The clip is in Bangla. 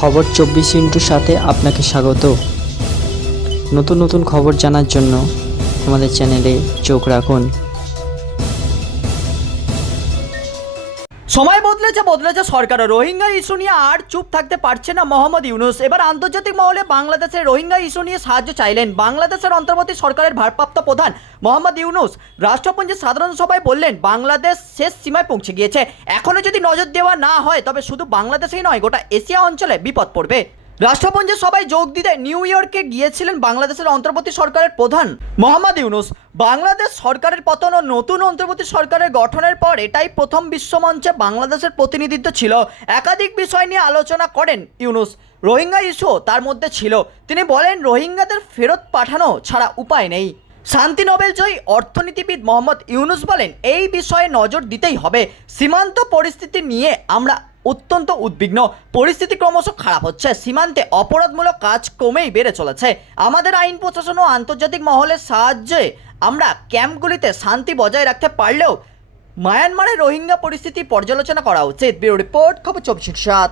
খবর 24 ইন্টুর সাথে আপনাকে স্বাগত। নতুন নতুন খবর জানার জন্য আমাদের চ্যানেলে চোখ রাখুন। সময় বদলেছে সরকারও। রোহিঙ্গা ইস্যু নিয়ে আর চুপ থাকতে পারছে না মোহাম্মদ ইউনূস। এবার আন্তর্জাতিক মহলে বাংলাদেশের রোহিঙ্গা ইস্যু নিয়ে সাহায্য চাইলেন বাংলাদেশের অন্তর্বর্তী সরকারের ভারপ্রাপ্ত প্রধান মোহাম্মদ ইউনূস। রাষ্ট্রপুঞ্জের সাধারণ সভায় বললেন, বাংলাদেশ শেষ সীমায় পৌঁছে গিয়েছে। এখনও যদি নজর দেওয়া না হয় তবে শুধু বাংলাদেশেই নয়, গোটা এশিয়া অঞ্চলে বিপদ পড়বে। রাষ্ট্রপুঞ্জের সবাই যোগ দিতে নিউ ইয়র্কে গিয়েছিলেন বাংলাদেশের অন্তর্বর্তী সরকারের প্রধান মোহাম্মদ ইউনূস। বাংলাদেশ সরকারের পতন ও নতুন অন্তর্বর্তী সরকারের গঠনের পর এটাই প্রথম বিশ্বমঞ্চে বাংলাদেশের প্রতিনিধিত্ব ছিল। একাধিক বিষয় নিয়ে আলোচনা করেন ইউনূস। রোহিঙ্গা ইস্যু তার মধ্যে ছিল। তিনি বলেন, রোহিঙ্গাদের ফেরত পাঠানো ছাড়া উপায় নেই। শান্তি নোবেল জয়ী অর্থনীতিবিদ মোহাম্মদ ইউনূস বলেন, এই বিষয়ে নজর দিতেই হবে। সীমান্ত পরিস্থিতি নিয়ে আমরা অত্যন্ত উদ্বিগ্ন। পরিস্থিতি ক্রমশ খারাপ হচ্ছে। সীমান্তে অপরাধমূলক কাজ ক্রমেই বেড়ে চলেছে। আমাদের আইন প্রশাসন ও আন্তর্জাতিক মহলের সাহায্যে আমরা ক্যাম্পগুলিতে শান্তি বজায় রাখতে পারলেও মায়ানমারের রোহিঙ্গা পরিস্থিতি পর্যালোচনা করা উচিত। ব্যুরো রিপোর্ট, খবর 24/7।